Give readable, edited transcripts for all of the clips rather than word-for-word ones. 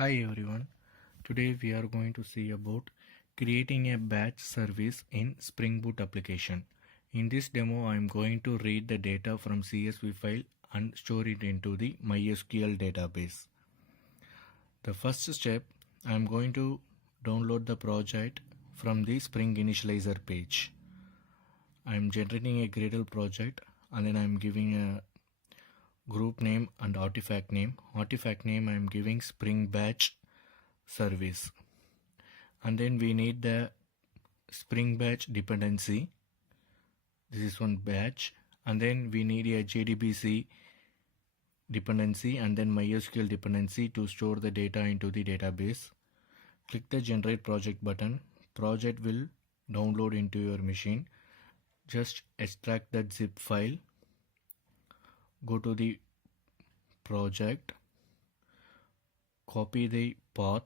Hi everyone, today we are going to see about creating a batch service in Spring Boot application. In this demo I am going to read the data from CSV file and store it into the MySQL database. The first step, I am going to download the project from the Spring Initializer page. I am generating a Gradle project and then I am giving a group name and artifact name. Artifact name I am giving Spring Batch service, and then we need the Spring Batch dependency. This is one batch, and then we need a JDBC dependency and then MySQL dependency to store the data into the database. Click the generate project button. Project will download into your machine. Just extract that zip file, go to the project, copy the path,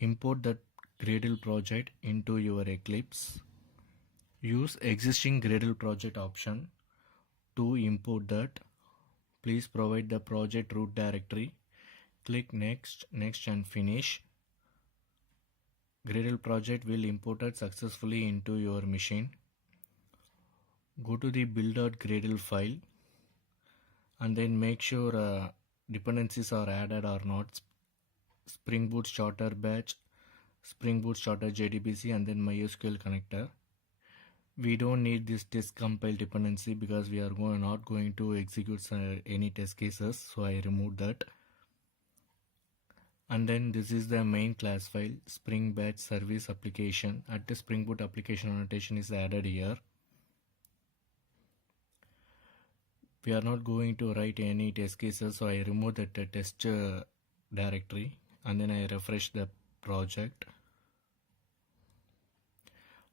import that Gradle project into your Eclipse. Use existing Gradle project option to import that. Please provide the project root directory. Click next, next and finish. Gradle project will import it successfully into your machine. Go to the build.gradle file and then make sure dependencies are added or not. Spring Boot starter batch, Spring Boot starter JDBC and then MySQL connector. We don't need this test compile dependency because we are not going to execute any test cases, so I removed that. And then this is the main class file, Spring Batch service application. At the Spring Boot application annotation is added here. We are not going to write any test cases, so I removed the test directory and then I refresh the project.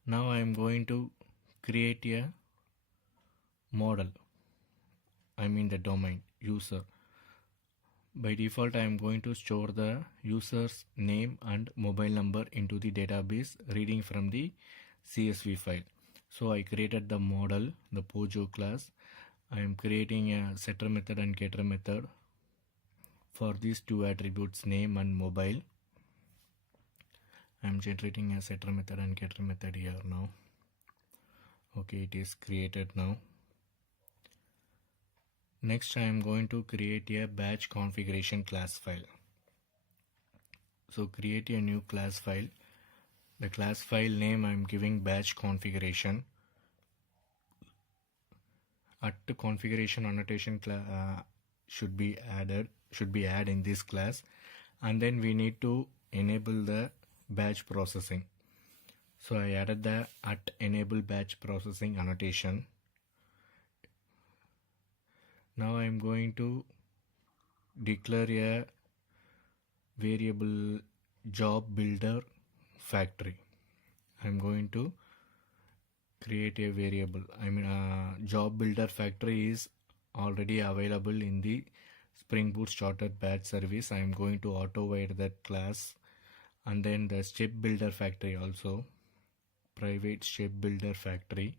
Now I am going to create a model, the domain user. By default I am going to store the user's name and mobile number into the database reading from the CSV file. So I created the model, the Pojo class. I am creating a setter method and getter method for these two attributes, name and mobile. I am generating a setter method and getter method here now. Okay, it is created now. Next I am going to create a batch configuration class file. So create a new class file. The class file name I am giving batch configuration. At the configuration annotation should be added in this class, and then we need to enable the batch processing. So I added the @enable batch processing annotation. Now I am going to declare a variable job builder factory. I am going to create a variable. Job builder factory is already available in the Spring Boot starter batch service. I am going to auto-wire that class, and then the step builder factory also, private step builder factory.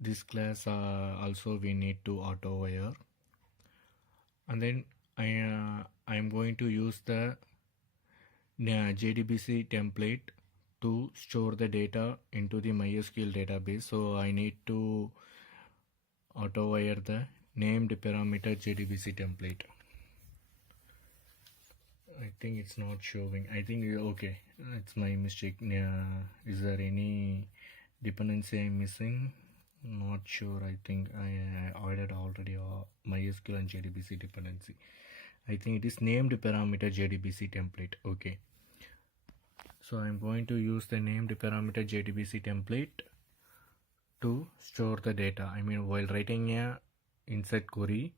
This class also we need to auto-wire, and then I am going to use the JDBC template to store the data into the MySQL database. So I need to auto-wire the named parameter JDBC template. I think it's not showing. I think okay, it's my mistake. Is there any dependency I'm missing? Not sure. I think I added already MySQL and JDBC dependency. I think it is named parameter JDBC template. Okay. So I'm going to use the named parameter JDBC template to store the data. While writing a insert query,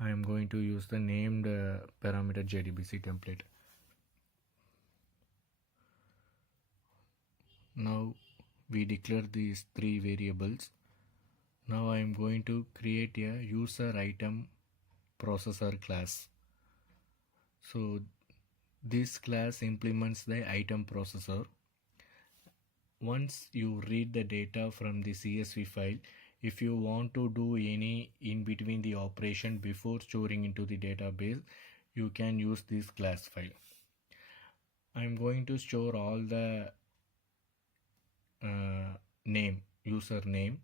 I am going to use the named parameter JDBC template. Now we declare these three variables. Now I am going to create a user item processor class. So this class implements the item processor. Once you read the data from the CSV file, If you want to do any in between the operation before storing into the database, you can use this class file. I'm going to store all the username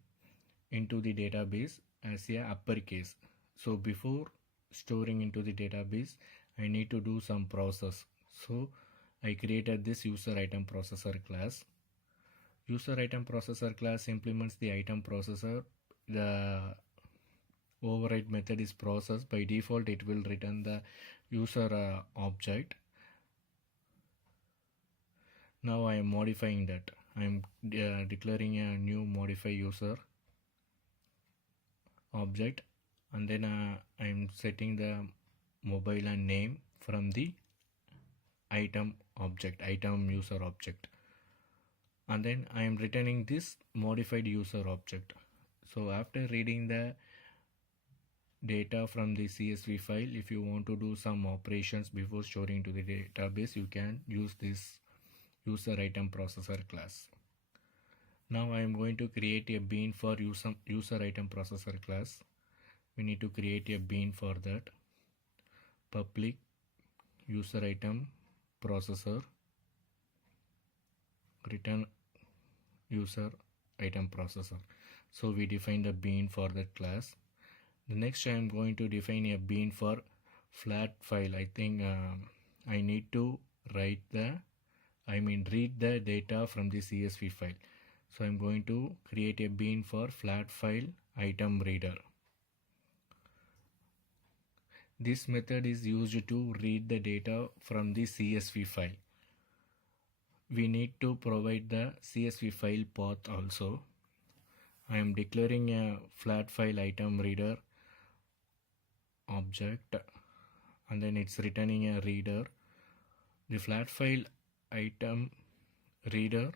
into the database as a uppercase. So before storing into the database, I need to do some process. So I created this user item processor class. User item processor class implements the item processor. The override method is process. By default, it will return the user object. Now I am modifying that. I am declaring a new modify user object, and then I am setting the mobile and name from the item user object, and then I am returning this modified user object. So after reading the data from the CSV file, if you want to do some operations before storing to the database, you can use this user item processor class. Now I am going to create a bean for user item processor class. We need to create a bean for that. Public user item processor return user item processor. So we define the bean for that class. The next I am going to define a bean for flat file. I think I need to read the data from the CSV file. So I'm going to create a bean for flat file item reader. This method is used to read the data from the CSV file. We need to provide the CSV file path also. I am declaring a flat file item reader object, and then it's returning a reader. The flat file item reader,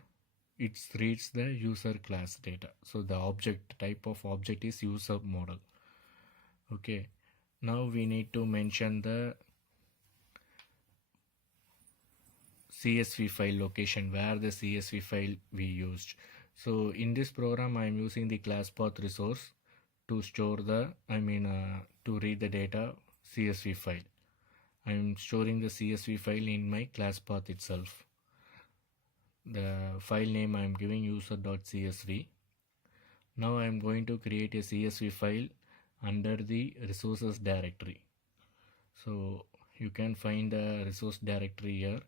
it reads the user class data. So the object type of object is user model. Okay, now we need to mention the CSV file location where the CSV file we used. So in this program I am using the class path resource to store the to read the data CSV file. I am storing the CSV file in my class path itself. The file name I am giving user.csv. Now I am going to create a CSV file under the resources directory. So you can find the resource directory here,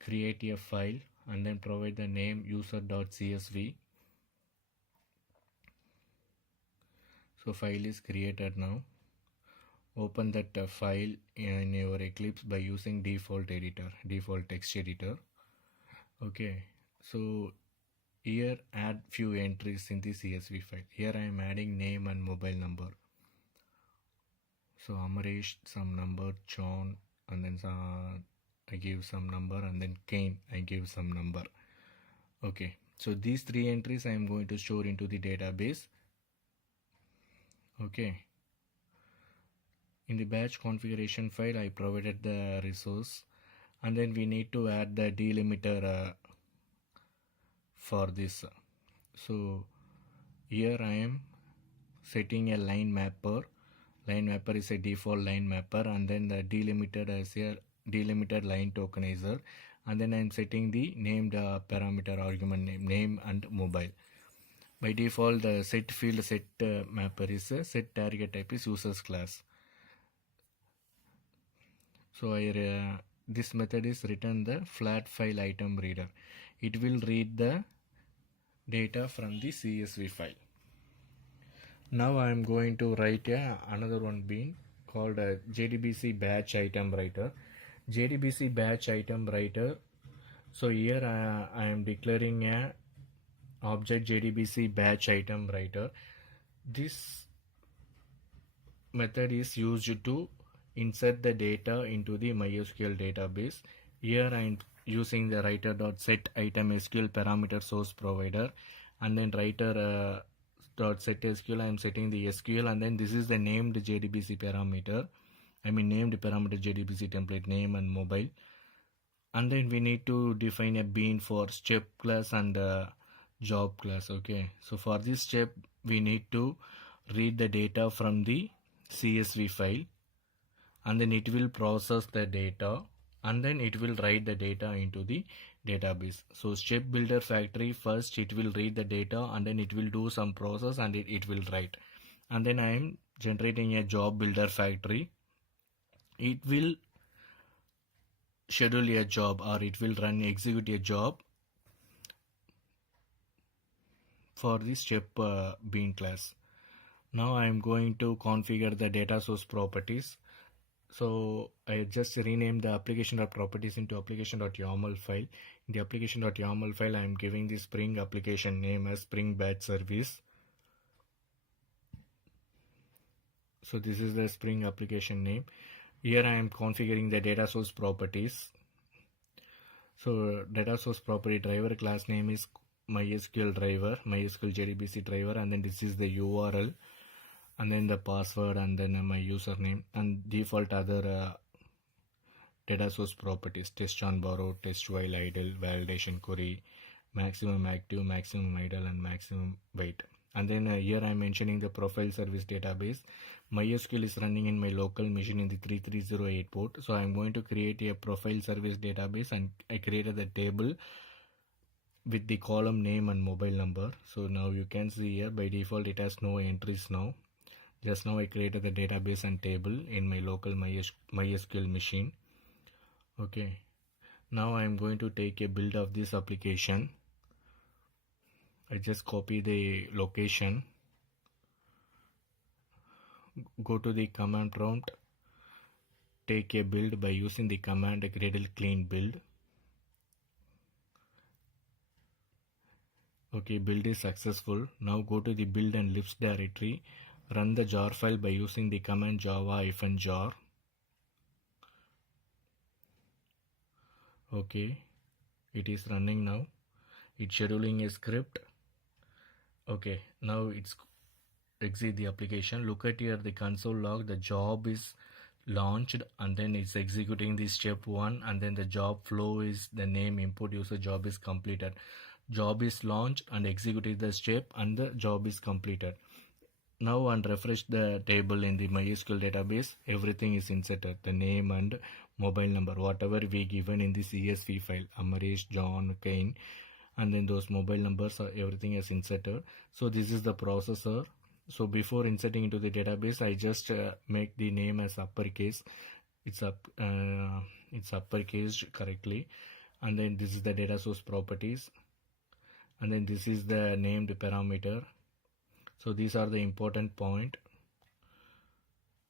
create a file, and then provide the name user.csv. So file is created now. Open that file in your Eclipse by using default text editor. Okay, so here add few entries in the CSV file. Here I am adding name and mobile number. So Amaresh some number, John, and then I give some number, and then Kane I give some number. Okay, so these three entries I am going to store into the database. Okay, in the batch configuration file I provided the resource, and then we need to add the delimiter for this. So here I am setting a line mapper. Line mapper is a default line mapper, and then the delimiter as a delimited line tokenizer, and then I am setting the named parameter argument name and mobile. By default the set field set mapper is a set target type is users class. So this method is return the flat file item reader. It will read the data from the CSV file. Now I am going to write another one bean called JDBC batch item writer. JDBC batch item writer. So here I am declaring a object JDBC batch item writer. This method is used to insert the data into the MySQL database. Here I am using the writer.set item SQL parameter source provider, and then writer .set SQL I am setting the SQL, and then this is the named JDBC parameter. Named parameter JDBC template name and mobile. And then we need to define a bean for step class and job class. Okay, so for this step we need to read the data from the CSV file, and then it will process the data, and then it will write the data into the database. So step builder factory, first it will read the data, and then it will do some process, and it will write. And then I am generating a job builder factory. It will schedule a job, or it will execute a job for the step bean class. Now I am going to configure the data source properties. So I just rename the application.properties into application.yaml file. In the application.yaml file, I am giving the Spring application name as Spring Batch Service. So this is the Spring application name. Here I am configuring the data source properties. So data source property driver class name is MySQL driver, MySQL JDBC driver, and then this is the URL, and then the password, and then my username, and default other data source properties: test on borrow, test while idle, validation query, maximum active, maximum idle, and maximum wait. And then here I am mentioning the profile service database. MySQL is running in my local machine in the 3308 port. So I am going to create a profile service database, and I created the table with the column name and mobile number. So now you can see here by default it has no entries now. Just now I created the database and table in my local MySQL machine. Okay, now I am going to take a build of this application. I just copy the location, go to the command prompt, take a build by using the command gradle clean build. Okay, build is successful. Now go to the build and libs directory, run the jar file by using the command java-jar. Okay, it is running now. It's scheduling a script. Okay, now it's exit the application. Look at here the console log. The job is launched, and then it's executing the step 1, and then the job flow is the name input user job is completed. Job is launched and executed the step, and the job is completed. Now and refresh the table in the MySQL database. Everything is inserted, the name and mobile number, whatever we given in the CSV file, Amarish, John, Kane, and then those mobile numbers, everything is inserted. So this is the processor. So before inserting into the database, I just make the name as uppercase. It's uppercase correctly, and then this is the data source properties, and then this is the named parameter. So these are the important point,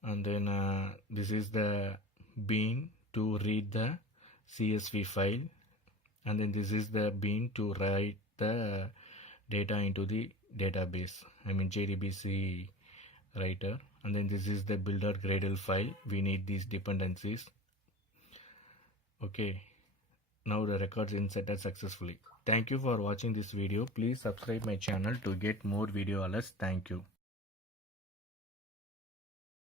and then this is the bean to read the CSV file, and then this is the bean to write the data into the database, I mean JDBC writer, and then this is the builder gradle file. We need these dependencies. Okay, now the records inserted successfully. Thank you for watching this video. Please subscribe my channel to get more video alerts. Thank you.